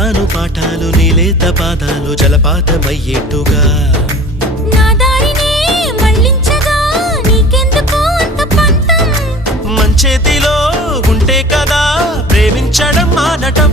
చెబుతాను పాఠాలు నీలేత పాదాలు జలపాతమయ్యేట్టుగా నా దారినే మళ్ళించగా నీకెందుకు అంత పంతం మంచేతిలో ఉంటే కదా ప్రేమించడం మానటం